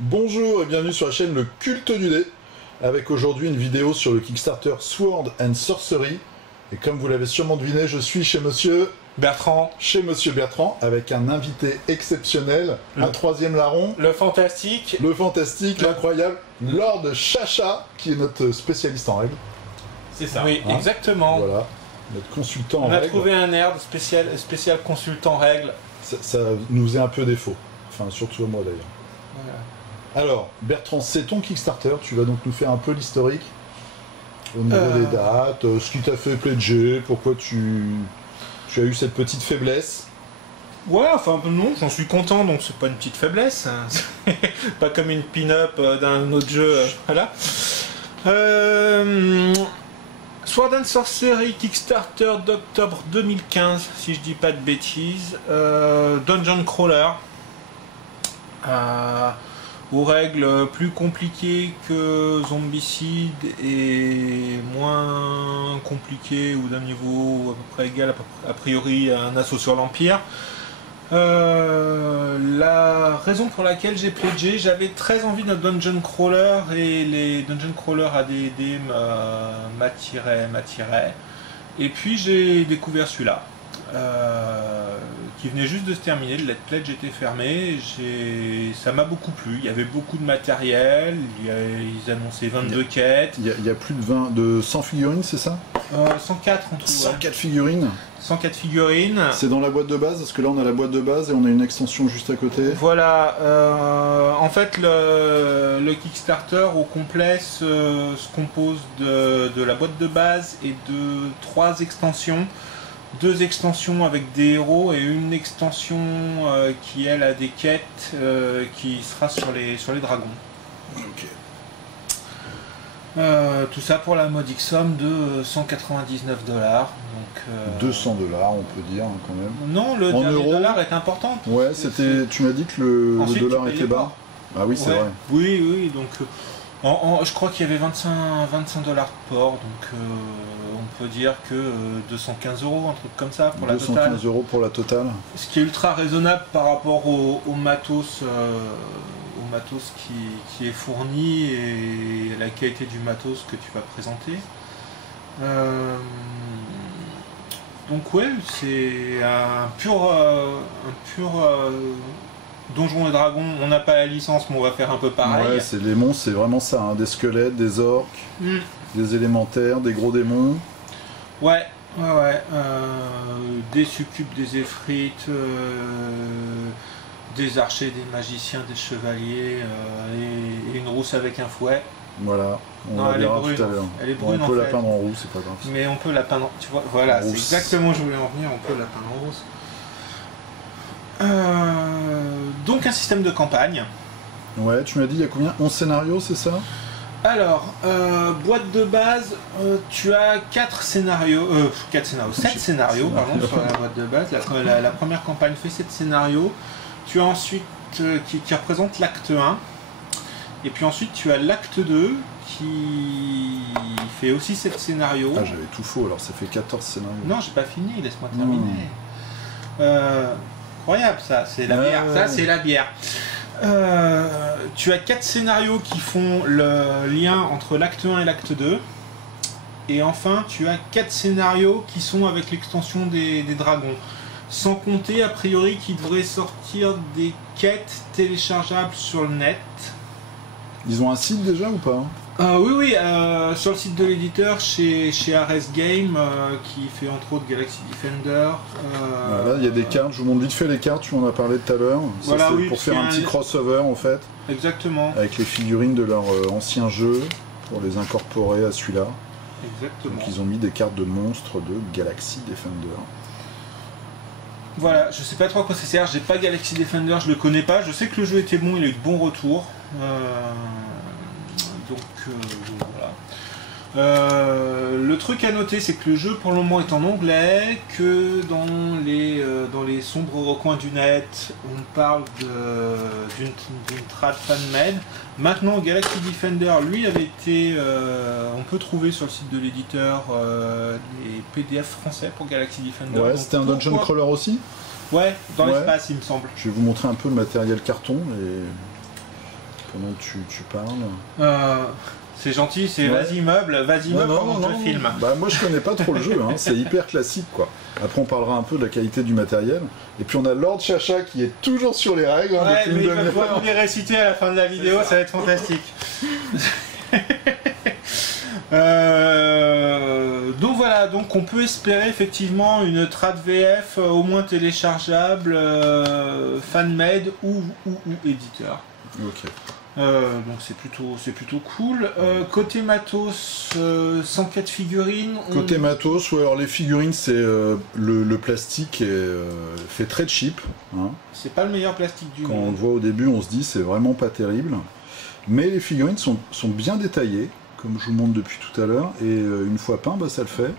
Bonjour et bienvenue sur la chaîne Le Culte du Dé, avec aujourd'hui une vidéo sur le Kickstarter Sword and Sorcery. Et comme vous l'avez sûrement deviné, je suis chez Monsieur Bertrand, avec un invité exceptionnel, un troisième larron, le fantastique, l'incroyable Lord Chacha, qui est notre spécialiste en règles. C'est ça. Oui, hein, exactement. Voilà, notre consultant en règles. On a trouvé un nerd spécial consultant règles. Ça nous est un peu défaut, enfin surtout à moi d'ailleurs. Voilà. Alors, Bertrand, c'est ton Kickstarter, tu vas donc nous faire un peu l'historique au niveau des dates, ce qui t'a fait pledger, pourquoi tu as eu cette petite faiblesse. Ouais, enfin non, j'en suis content, donc c'est pas une petite faiblesse, hein. Pas comme une pin-up d'un autre jeu, voilà. Sword and Sorcery Kickstarter d'octobre 2015, si je dis pas de bêtises, Dungeon Crawler. Aux règles plus compliquées que Zombicide et moins compliquées ou d'un niveau à peu près égal a priori à un assaut sur l'Empire. La raison pour laquelle j'ai pledgé, j'avais très envie d'un Dungeon Crawler et les Dungeon Crawler AD&D m'attiraient. Et puis j'ai découvert celui-là. Qui venait juste de se terminer, le Let's Pledge était fermé, ça m'a beaucoup plu, il y avait beaucoup de matériel, ils annonçaient 22 quêtes. Il y a plus de 100 figurines, c'est ça 104 en tout. 104 figurines 104 figurines. C'est dans la boîte de base, parce que là on a la boîte de base et on a une extension juste à côté. Voilà, en fait le Kickstarter au complet se compose de la boîte de base et de 3 extensions. 2 extensions avec des héros et une extension qui elle a des quêtes qui sera sur les dragons. Ok. Tout ça pour la modique somme de 199 $. Donc, 200 $, on peut dire quand même. Non, le dernier dollar est important. Ouais, c'était. Tu m'as dit que le dollar était bas. Ah oui, c'est vrai. Oui, donc je crois qu'il y avait 25 $ de port, donc on peut dire que 215 €, un truc comme ça pour la totale. 215 € pour la totale. Ce qui est ultra raisonnable par rapport au matos, qui est fourni et la qualité du matos que tu vas présenter. Donc ouais, c'est un pur Donjons et Dragons. On n'a pas la licence, mais on va faire un peu pareil. Ouais, c'est les monstres, c'est vraiment ça, hein. Des squelettes, des orques, des élémentaires, des gros démons. Ouais. Des succubes, des effrites, des archers, des magiciens, des chevaliers, et une rousse avec un fouet. Voilà, on la verra tout à l'heure. Elle est brune, on peut la peindre en rouge, c'est pas grave. Mais on peut la peindre, tu vois, voilà, c'est exactement où je voulais en venir, on peut la peindre en rouge. Donc un système de campagne. Ouais, tu m'as dit il y a combien? 11 scénarios, c'est ça? Alors, boîte de base, tu as 7 scénarios pardon, sur la boîte de base. La première campagne fait 7 scénarios. Tu as ensuite qui représente l'acte 1. Et puis ensuite tu as l'acte 2 qui fait aussi 7 scénarios. Ah, j'avais tout faux, alors ça fait 14 scénarios. Non, j'ai pas fini, laisse-moi terminer. Incroyable, ça, c'est la bière. Ça, c'est la bière. Tu as 4 scénarios qui font le lien entre l'acte 1 et l'acte 2. Et enfin, tu as 4 scénarios qui sont avec l'extension des dragons. Sans compter, a priori, qu'il devrait sortir des quêtes téléchargeables sur le net. Ils ont un site déjà ou pas? Oui, sur le site de l'éditeur, chez Ares Game, qui fait entre autres Galaxy Defender. Voilà, il y a des cartes, je vous montre vite fait les cartes, tu m'en as parlé tout à l'heure. Voilà, c'est pour faire un petit crossover en fait. Exactement. Avec les figurines de leur ancien jeu, pour les incorporer à celui-là. Exactement. Donc ils ont mis des cartes de monstres de Galaxy Defender. Voilà, je sais pas trop à quoi ça sert, j'ai pas Galaxy Defender, je le connais pas, je sais que le jeu était bon, il a eu de bons retours. Donc voilà. Le truc à noter, c'est que le jeu pour le moment est en anglais, que dans les sombres recoins du net, on parle d'une trad fan-made. Maintenant, Galaxy Defender, lui, avait été... on peut trouver sur le site de l'éditeur les PDF français pour Galaxy Defender. Ouais, c'était un dungeon crawler aussi? Ouais, dans l'espace, il me semble. Je vais vous montrer un peu le matériel carton et pendant que tu parles. C'est gentil, c'est vas-y meuble pendant que je filme. Bah, moi je connais pas trop le jeu, hein. C'est hyper classique quoi. Après on parlera un peu de la qualité du matériel. Et puis on a Lord Chacha qui est toujours sur les règles. Hein, ouais, mais il va pouvoir nous les réciter à la fin de la vidéo, ça va être fantastique. Donc voilà, donc on peut espérer effectivement une trad VF au moins téléchargeable, fan-made ou éditeur. Ok. Donc c'est plutôt cool. Côté matos, 104 figurines. Côté matos, ouais, alors les figurines, c'est le plastique fait très cheap. Hein. C'est pas le meilleur plastique du monde. Quand on le voit au début, on se dit c'est vraiment pas terrible. Mais les figurines sont bien détaillées, comme je vous montre depuis tout à l'heure, et une fois peint, bah, ça le fait.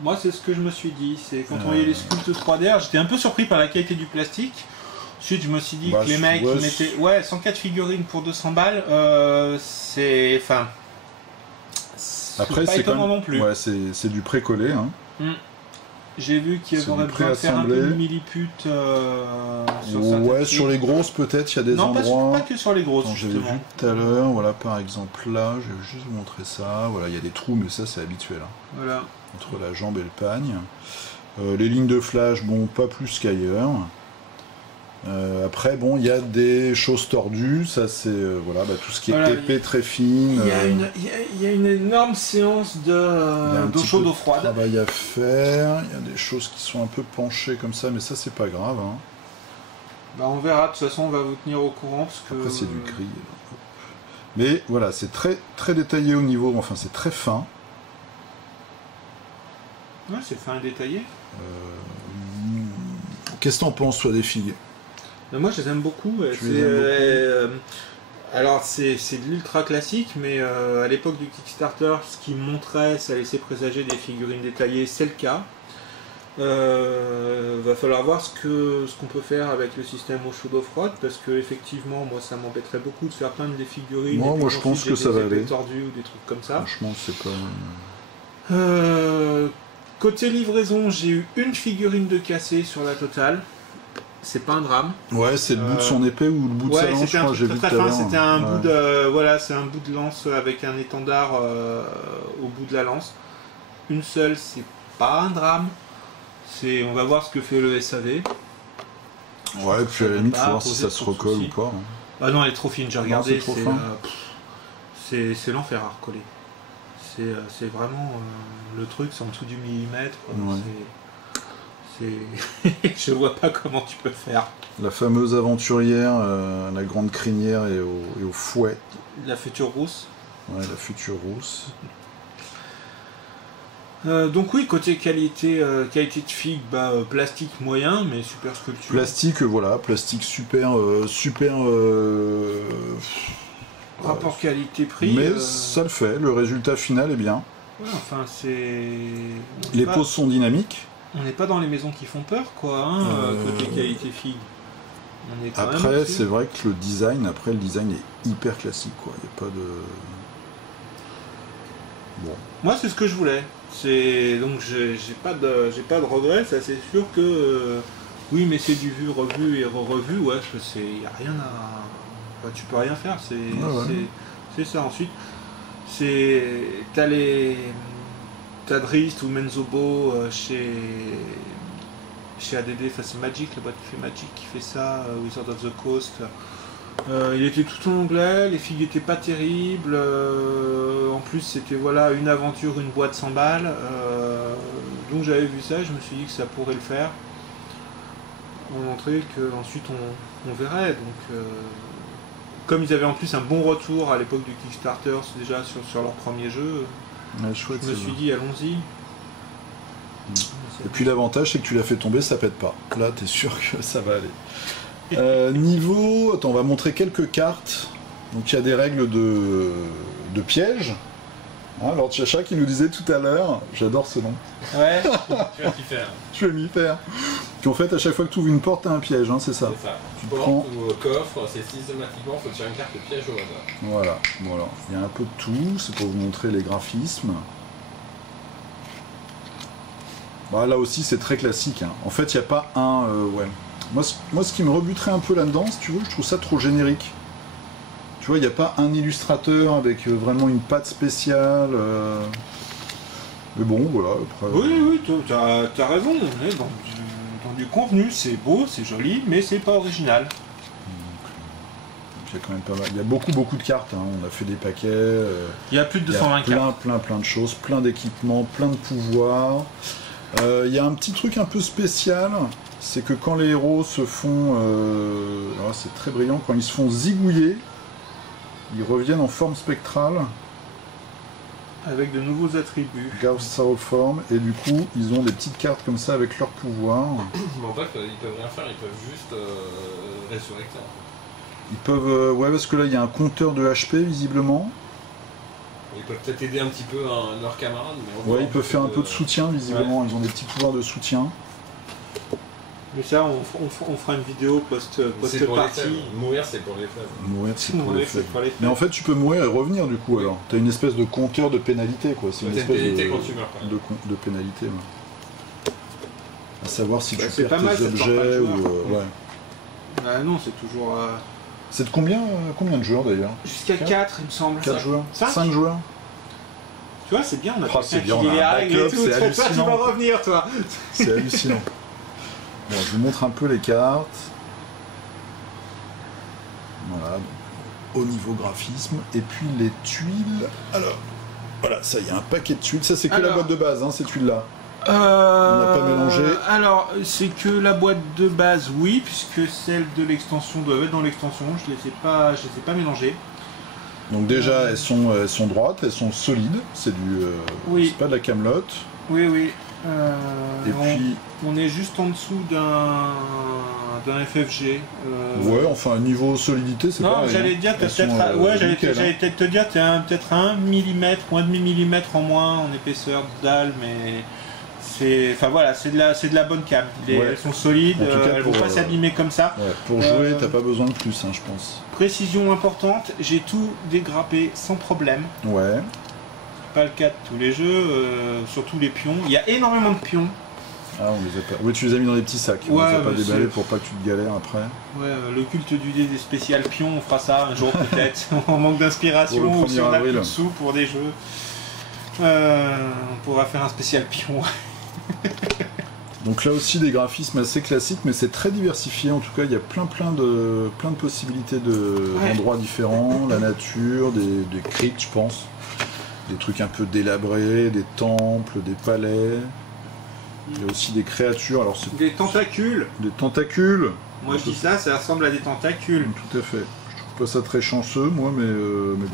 Moi, c'est ce que je me suis dit. C'est quand on voyait les sculptes 3D, j'étais un peu surpris par la qualité du plastique. Ensuite, je me suis dit que les mecs qui mettaient... Ouais, 104 figurines pour 200 balles, c'est... Enfin... Après, pas étonnant non plus. Ouais, c'est du pré-collé. Hein. J'ai vu qu'il y aurait besoin de faire un peu de millipute sur certaines ouais, sur les grosses, peut-être, il y a des endroits... Non, pas que sur les grosses, j'avais vu tout à l'heure, voilà, par exemple, là, je vais juste vous montrer ça. Voilà, il y a des trous, mais ça, c'est habituel. Hein. Voilà. Entre la jambe et le pagne. Les lignes de flash, bon, pas plus qu'ailleurs. Après, bon, il y a des choses tordues, ça c'est voilà, bah, tout ce qui est épais, très fine. Il y a une énorme séance d'eau chaude, d'eau froide. Travail à faire, il y a des choses qui sont un peu penchées comme ça, mais ça c'est pas grave. Hein. Bah, on verra, de toute façon on va vous tenir au courant parce que. Après c'est du gris. Mais voilà, c'est très très détaillé au niveau, enfin c'est très fin. Ouais, c'est fin et détaillé. Qu'est-ce que t'en penses, toi, des figues? Moi je les aime beaucoup. Alors c'est de l'ultra classique, mais à l'époque du Kickstarter, ce qui montrait, ça laissait présager des figurines détaillées, c'est le cas. Va falloir voir ce qu'on peut faire avec le système eau chaude eau froide, parce que effectivement moi ça m'embêterait beaucoup de faire peindre des figurines. Moi je pense que ça va aller. Tordus ou des trucs comme ça. Franchement c'est pas. Côté livraison, j'ai eu une figurine de cassée sur la totale. C'est pas un drame. Ouais, c'est le bout de son épée ou le bout de sa lance, je crois, j'ai vu tout à l'heure. C'était un bout de, voilà, c'est un bout de lance avec un étendard au bout de la lance. Une seule, c'est pas un drame. On va voir ce que fait le SAV. Ouais, et puis à la limite, il faut voir si ça se recolle ou pas. Hein. Ah non, elle est trop fine, j'ai regardé. C'est l'enfer à recoller. C'est vraiment le truc, c'est en dessous du millimètre. Ouais. Je vois pas comment tu peux faire. La fameuse aventurière, la grande crinière et au fouet. La future rousse. Ouais, la future rousse. Donc oui, côté qualité de figue, plastique moyen, mais super sculpture. Plastique, voilà, plastique super... rapport qualité-prix. Mais ça le fait, le résultat final est bien. Ouais, enfin c'est... Les poses sont dynamiques. On n'est pas dans les maisons qui font peur, quoi, hein, côté qualité figue. Après, c'est vrai que le design est hyper classique, quoi. Il n'y a pas de... Bon. Moi, c'est ce que je voulais. Donc, j'ai pas de regrets, ça c'est sûr que... oui, mais c'est du vu, revu et re-revu, ouais, il n'y a rien à... Enfin, tu peux rien faire, c'est ça. Ensuite, t'as Drist ou Menzobo chez ADD, enfin c'est Magic, la boîte qui fait Magic qui fait ça, Wizard of the Coast. Il était tout en anglais, les figues étaient pas terribles, en plus c'était voilà une aventure, une boîte 100 balles, donc j'avais vu ça, je me suis dit que ça pourrait le faire. On montrait qu'ensuite on verrait, donc comme ils avaient en plus un bon retour à l'époque du Kickstarter, déjà sur leur premier jeu. Ouais, chouette, je me suis dit, allons-y. Et puis l'avantage, c'est que tu l'as fait tomber, ça pète pas. Là, t'es sûr que ça va aller. Niveau... Attends, on va montrer quelques cartes. Donc il y a des règles de piège. Hein, Lord Chacha qui nous disait tout à l'heure, j'adore ce nom. Ouais, tu vas t'y faire. Je vais m'y faire. Puis en fait, à chaque fois que tu ouvres une porte, t'as un piège, hein, c'est ça. C'est ça. Tu prends ou coffre, c'est systématiquement, il faut tirer une carte piège au hasard. Voilà, voilà. Il y a un peu de tout, c'est pour vous montrer les graphismes. Bah, là aussi, c'est très classique. Hein. En fait, il n'y a pas un... ouais. Moi, ce qui me rebuterait un peu là-dedans, si tu veux, je trouve ça trop générique. Tu vois, il n'y a pas un illustrateur avec vraiment une patte spéciale. Mais bon, voilà. Après, Oui, t'as raison. On est dans du contenu, c'est beau, c'est joli, mais c'est pas original. Il y a quand même pas mal. Il y a beaucoup de cartes. Hein. On a fait des paquets. Il y a plus de 220 cartes. Plein de choses, plein d'équipements, plein de pouvoirs. Il y a un petit truc un peu spécial. C'est que quand les héros se font... alors c'est très brillant. Quand ils se font zigouiller, ils reviennent en forme spectrale. Avec de nouveaux attributs. Gauss Soul Form. Et du coup, ils ont des petites cartes comme ça avec leurs pouvoirs. Mais en fait, ils peuvent rien faire. Ils peuvent juste résurrecter. Ils peuvent... ouais, parce que là, il y a un compteur de HP, visiblement. Ils peuvent peut-être aider un petit peu leurs camarades. Mais ouais, ils peuvent faire un peu de soutien, visiblement. Ouais. Ils ont des petits pouvoirs de soutien. Mais ça, on fera une vidéo post-partie. Mourir, c'est pour les faibles. Mourir, c'est pour les faibles. Mais en fait, tu peux mourir et revenir, du coup, alors. T'as une espèce de compteur de pénalité, quoi. C'est une espèce de pénalité, ouais. À savoir si tu perds tes objets ou... ouais. Bah non, c'est toujours... C'est de combien de joueurs, d'ailleurs? Jusqu'à 4, il me semble. 4 joueurs 5 joueurs. Tu vois, c'est bien, on a quelqu'un qui lit les règles et tout. C'est hallucinant. Tu vas revenir, toi. C'est hallucinant. Bon, je vous montre un peu les cartes. Voilà, au niveau graphisme. Et puis les tuiles. Alors, voilà, ça, il y a un paquet de tuiles. Ça, c'est que la boîte de base, hein, ces tuiles-là. On n'a pas mélangé. Alors, c'est que la boîte de base, oui, puisque celle de l'extension doit être dans l'extension. Je les ai pas mélangées. Donc déjà, elles sont droites, elles sont solides. C'est du, c'est pas de la camelote. Oui. Et puis, on est juste en dessous d'un FFG. Ouais, enfin niveau solidité, c'est pas. Non, j'allais dire j'allais peut-être te dire peut-être 1 mm ou 1,5 mm en moins en épaisseur de dalle, mais enfin voilà, c'est de la bonne cam. Elles sont solides, elles vont pas s'abîmer comme ça. Ouais, pour jouer, t'as pas besoin de plus, hein, je pense. Précision importante, j'ai tout dégrappé sans problème. Ouais. Pas le cas de tous les jeux, surtout les pions. Il y a énormément de pions. Ah, on les a pas. Oui, tu les as mis dans des petits sacs. On les a pas déballés pour pas que tu te galères après. Ouais, le culte du dé des spéciales pions, on fera ça un jour peut-être. On manque d'inspiration ou si on a plus de sous pour des jeux. On pourra faire un spécial pion. Donc là aussi des graphismes assez classiques, mais c'est très diversifié. En tout cas, il y a plein de possibilités d'endroits différents, la nature, des cryptes, je pense. Des trucs un peu délabrés, des temples, des palais. Il y a aussi des créatures. Alors des tentacules. Des tentacules. Moi je dis ça ressemble à des tentacules. Tout à fait. Je trouve pas ça très chanceux, moi, mais bon.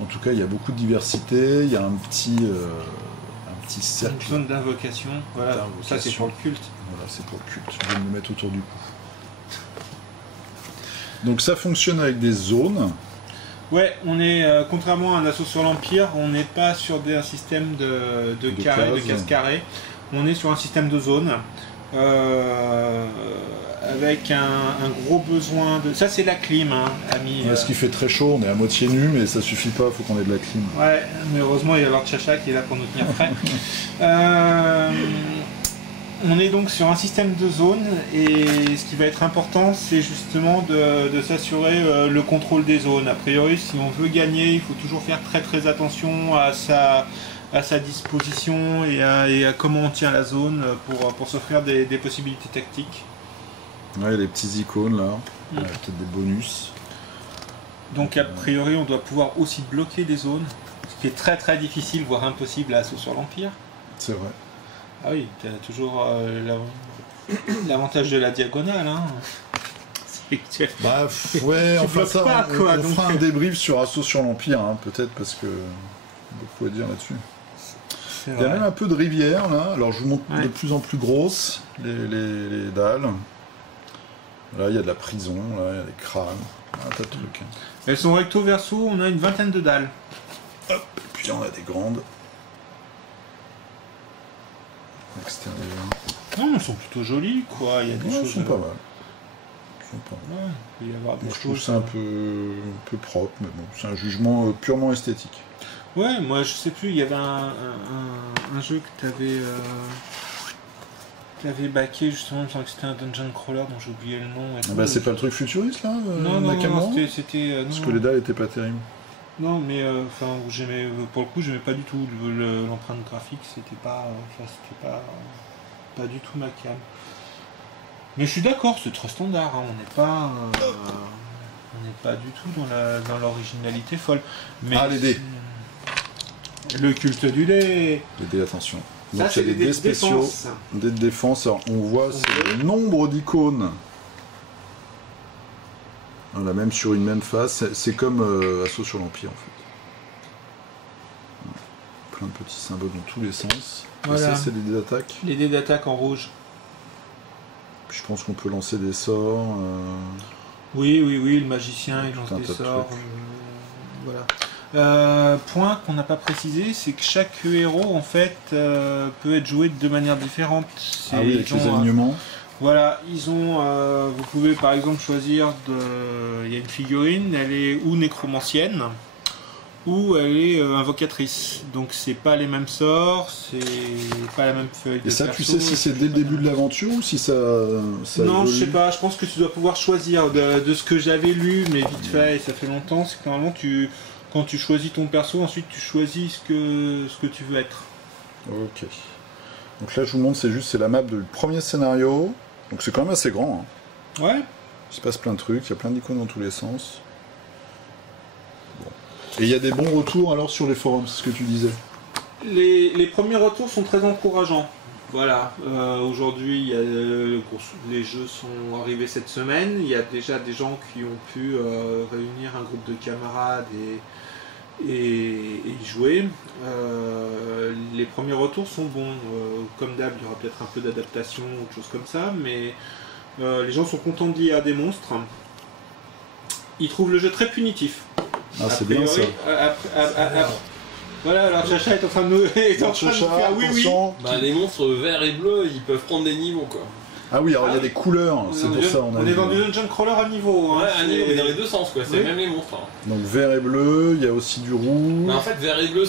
En tout cas, il y a beaucoup de diversité. Il y a un petit cercle. Une zone d'invocation. Voilà. Ça c'est pour le culte. Voilà, c'est pour le culte. Je vais me mettre autour du cou. Donc ça fonctionne avec des zones. Ouais, on est, contrairement à un assaut sur l'Empire, on n'est pas sur un système de carrés, de cases carrées. On est sur un système de zones. Avec un gros besoin de... Ça, c'est la clim, hein, ami. Ce qui fait très chaud, on est à moitié nu, mais ça suffit pas, il faut qu'on ait de la clim. Ouais, mais heureusement, il y a Lord Chacha qui est là pour nous tenir frais. On est donc sur un système de zones et ce qui va être important, c'est justement de s'assurer le contrôle des zones. A priori, si on veut gagner, il faut toujours faire très attention à sa disposition et à comment on tient la zone pour s'offrir des possibilités tactiques. Ouais, il y a les petits icônes là, peut-être des bonus. Donc a priori, on doit pouvoir aussi bloquer des zones, ce qui est très difficile, voire impossible à Assaut sur l'Empire. C'est vrai. Ah oui, tu as toujours l'avantage de la diagonale. Hein. Bah, ouais, enfin ça, pas, on fera un débrief sur Assaut sur l'Empire, hein, peut-être, parce que beaucoup à dire là-dessus. Il y a même un peu de rivière là, alors je vous montre de plus en plus grosses les dalles. Là, il y a de la prison, là, il y a des crânes, un tas de trucs. Elles sont recto verso, on a une vingtaine de dalles. Hop, et puis on a des grandes. Extérieures. Non, elles sont plutôt jolies, quoi. Il y a des choses. Elles sont pas mal. Ouais, il peut y avoir des je trouve ça un peu propre, mais bon, c'est un jugement purement esthétique. Ouais, moi je sais plus, il y avait un jeu que tu avais. Je l'avais baqué justement, il me semble que c'était un dungeon crawler dont j'ai oublié le nom. Ah bah c'est pas le truc futuriste là non, Nakamura c'était. Parce que les dalles étaient pas terribles. Non, mais enfin, j'aimais, pour le coup, j'aimais pas du tout l'empreinte graphique, c'était pas du tout ma cam. Mais je suis d'accord, c'est très standard, hein, on n'est pas du tout dans l'originalité folle. Mais les dés. Le culte du lait. Les dés, attention. Ça, Donc il y a des dés spéciaux, des de défense. Alors, on voit c'est le nombre d'icônes. Voilà, même sur une même face, c'est comme Assaut sur l'Empire en fait. Plein de petits symboles dans tous les sens. Voilà. Et ça, c'est les dés d'attaque. Les dés d'attaque en rouge. Puis je pense qu'on peut lancer des sorts. Oui, le magicien il lance des sorts. Voilà. Point qu'on n'a pas précisé, c'est que chaque héros en fait peut être joué de deux manières différentes. Ah oui, avec les alignements. Voilà, vous pouvez par exemple choisir il y a une figurine, elle est ou nécromancienne, ou elle est invocatrice. Donc c'est pas les mêmes sorts, c'est pas la même feuille de Et ça, perso, tu sais si c'est dès le début de l'aventure ou si ça non, évolue. je sais pas, je pense que tu dois pouvoir choisir de ce que j'avais lu, mais vite fait, et ça fait longtemps, c'est que normalement quand tu choisis ton perso, ensuite tu choisis ce que tu veux être. Ok. Donc là je vous montre, c'est la map du premier scénario. Donc c'est quand même assez grand. Hein. Ouais. Il se passe plein de trucs, il y a plein d'icônes dans tous les sens. Bon. Et il y a des bons retours alors sur les forums, c'est ce que tu disais. Les premiers retours sont très encourageants. Voilà, aujourd'hui les jeux sont arrivés cette semaine, il y a déjà des gens qui ont pu réunir un groupe de camarades et y jouer. Les premiers retours sont bons, comme d'hab il y aura peut-être un peu d'adaptation ou autre chose comme ça, mais les gens sont contents d'y à des monstres. Ils trouvent le jeu très punitif. Ah c'est bien ça. Voilà, alors Chacha est en train de nous faire oui. Bah, les monstres verts et bleus, ils peuvent prendre des niveaux quoi. Ah oui, alors il y a des couleurs, c'est pour ça on est dans du dungeon crawler à niveau. Ouais, Hein, à niveau, mais dans les deux sens quoi, c'est même les monstres. Hein. Donc vert et bleu, il y a aussi du rouge. Bah, en fait, vert et bleu,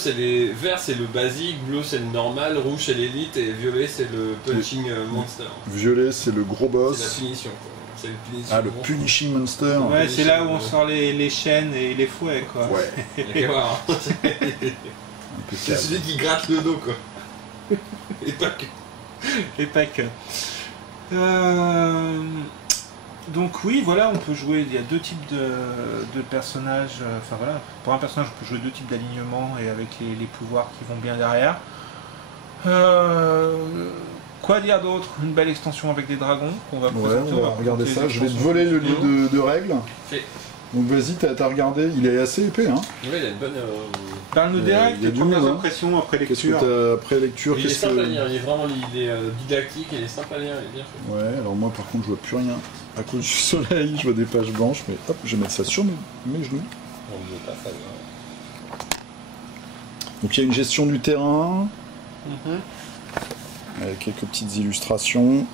vert c'est le basique, bleu c'est le normal, rouge c'est l'élite et violet c'est le punching monster. Violet c'est le gros boss. C'est la punition quoi. C'est le Ah, le punishing monster. Ouais, c'est là où on sort les chaînes et les fouets quoi. Ouais. Et voir. C'est celui qui gratte le dos quoi. Et pas que. Et pas que. Donc oui, voilà, on peut jouer, il y a deux types de personnages, enfin voilà, pour un personnage on peut jouer deux types d'alignements et avec les pouvoirs qui vont bien derrière. Quoi dire d'autre? Une belle extension avec des dragons qu'on va présenter. On va regarder ça, je vais te voler le livre de règles. Donc vas-y, t'as regardé, il est assez épais hein. Ouais, il a une bonne... Parle-nous des règles, tes premières impressions après lecture. Qu'est-ce que t'as après lecture? Il est simple à lire, il est vraiment didactique, il est simple à lire, il est bien fait. Ouais, alors moi par contre je vois plus rien. À cause du soleil, je vois des pages blanches, mais hop, je vais mettre ça sur mes genoux. On ne veut pas ça. Donc il y a une gestion du terrain, avec quelques petites illustrations.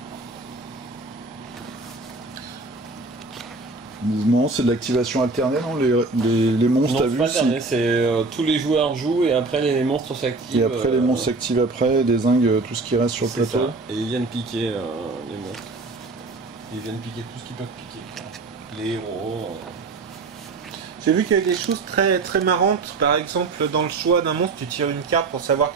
Mouvement, c'est de l'activation alternée, non? Les monstres, t'as vu? Non, c'est pas alterné, c'est tous les joueurs jouent et après les monstres s'activent. Et après les monstres s'activent après, des zingues, tout ce qui reste sur le plateau. Ça. Et ils viennent piquer les monstres. Ils viennent piquer tout ce qu'ils peuvent piquer. Les héros. J'ai vu qu'il y avait des choses très, très marrantes. Par exemple, dans le choix d'un monstre, tu tires une carte pour savoir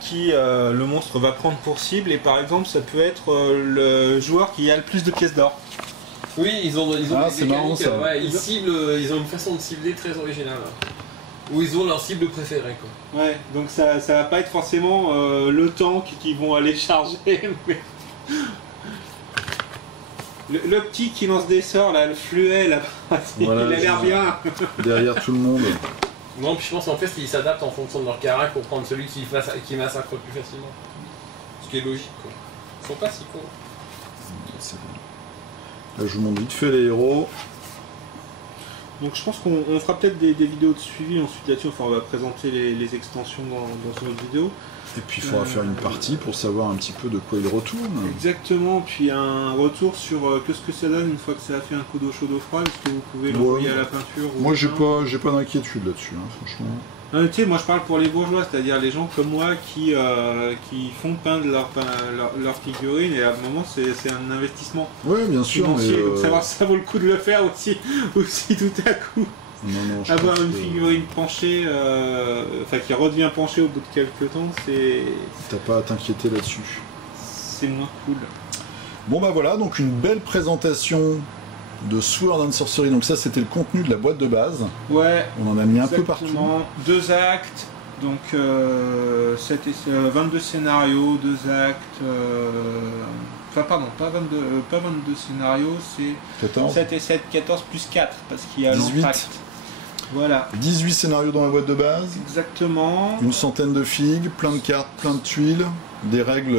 qui le monstre va prendre pour cible. Et par exemple, ça peut être le joueur qui a le plus de pièces d'or. Oui, ils ont des c'est marrant, ça. Ouais, ils ont une façon de cibler très originale. Où ils ont leur cible préférée quoi. Ouais, donc ça va pas être forcément le tank qui vont aller charger, mais... Le petit qui lance des sorts là, le fluet là, voilà, il a l'air bien. Derrière tout le monde. Non, puis je pense qu'en fait ils s'adaptent en fonction de leur caractère pour prendre celui qui massacre plus facilement. Ce qui est logique quoi. Ils sont pas si cons. C'est bon. Là je vous montre vite fait les héros. Donc je pense qu'on fera peut-être des vidéos de suivi ensuite là-dessus, enfin on va présenter les extensions dans une autre vidéo. Et puis il faudra faire une partie pour savoir un petit peu de quoi il retourne. Exactement, puis un retour sur ce que ça donne une fois que ça a fait un coup d'eau chaude au froid, est-ce que vous pouvez l'envoyer à la peinture moi j'ai pas d'inquiétude là-dessus, hein, franchement. Tu sais, moi je parle pour les bourgeois, c'est-à-dire les gens comme moi qui font peindre leurs figurines, et à un moment c'est un investissement Oui, bien sûr. financier, Mais, donc ça vaut le coup de le faire aussi tout à coup. non, je Avoir pense une que figurine penchée, qui redevient penchée au bout de quelques temps, t'as pas à t'inquiéter là-dessus. c'est moins cool. Bon bah voilà, donc une belle présentation de Sword and Sorcery. Donc ça c'était le contenu de la boîte de base. Ouais. On en a mis un peu partout. 2 actes, donc 22 scénarios, 2 actes. Enfin pardon, pas 22 scénarios, c'est 14. 7 et 7, 14 plus 4, parce qu'il y a 18. l'entracte. Voilà. 18 scénarios dans la boîte de base. Exactement. Une centaine de figues, plein de cartes, plein de tuiles, des règles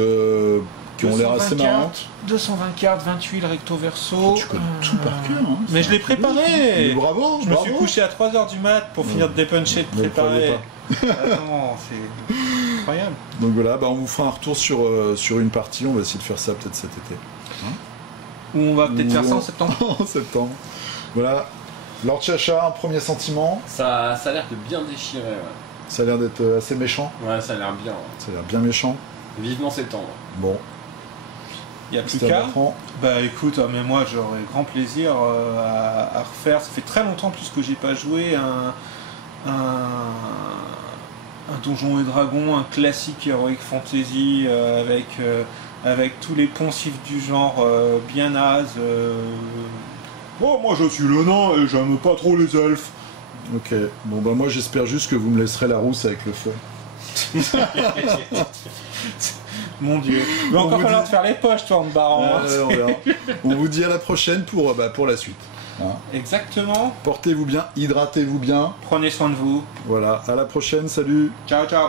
qui ont l'air assez marrantes. 220 cartes, 20 tuiles recto verso. Tu connais tout par cœur. Hein, Mais je l'ai préparé. Mais bravo, Je me suis couché à 3h du mat pour finir de dépuncher, de Ne le croyez préparer. Attends, c'est incroyable. Donc voilà, bah on vous fera un retour sur une partie. On va essayer de faire ça peut-être cet été. Ou on va peut-être faire ça en Ou- septembre. En septembre. Voilà. Lord Chacha, un premier sentiment. Ça a l'air de bien déchirer, ouais. Ça a l'air d'être assez méchant. Ouais, ça a l'air bien. Ouais. Ça a l'air bien méchant. Vivement septembre. Bon. Il n'y a plus C'était qu'à. Bertrand. Bah écoute, mais moi j'aurais grand plaisir à refaire. Ça fait très longtemps plus que j'ai pas joué un Donjons et Dragons, un classique Heroic Fantasy avec tous les poncifs du genre bien naze. Oh, moi je suis le nain et j'aime pas trop les elfes. Ok. Bon bah moi j'espère juste que vous me laisserez la rousse avec le feu. Mon dieu. Il va On encore vous falloir dit- te faire les poches, toi, en te barrant. hein. On verra. On vous dit à la prochaine pour la suite. Hein. Exactement. Portez-vous bien, hydratez-vous bien. Prenez soin de vous. Voilà, à la prochaine, salut. Ciao, ciao.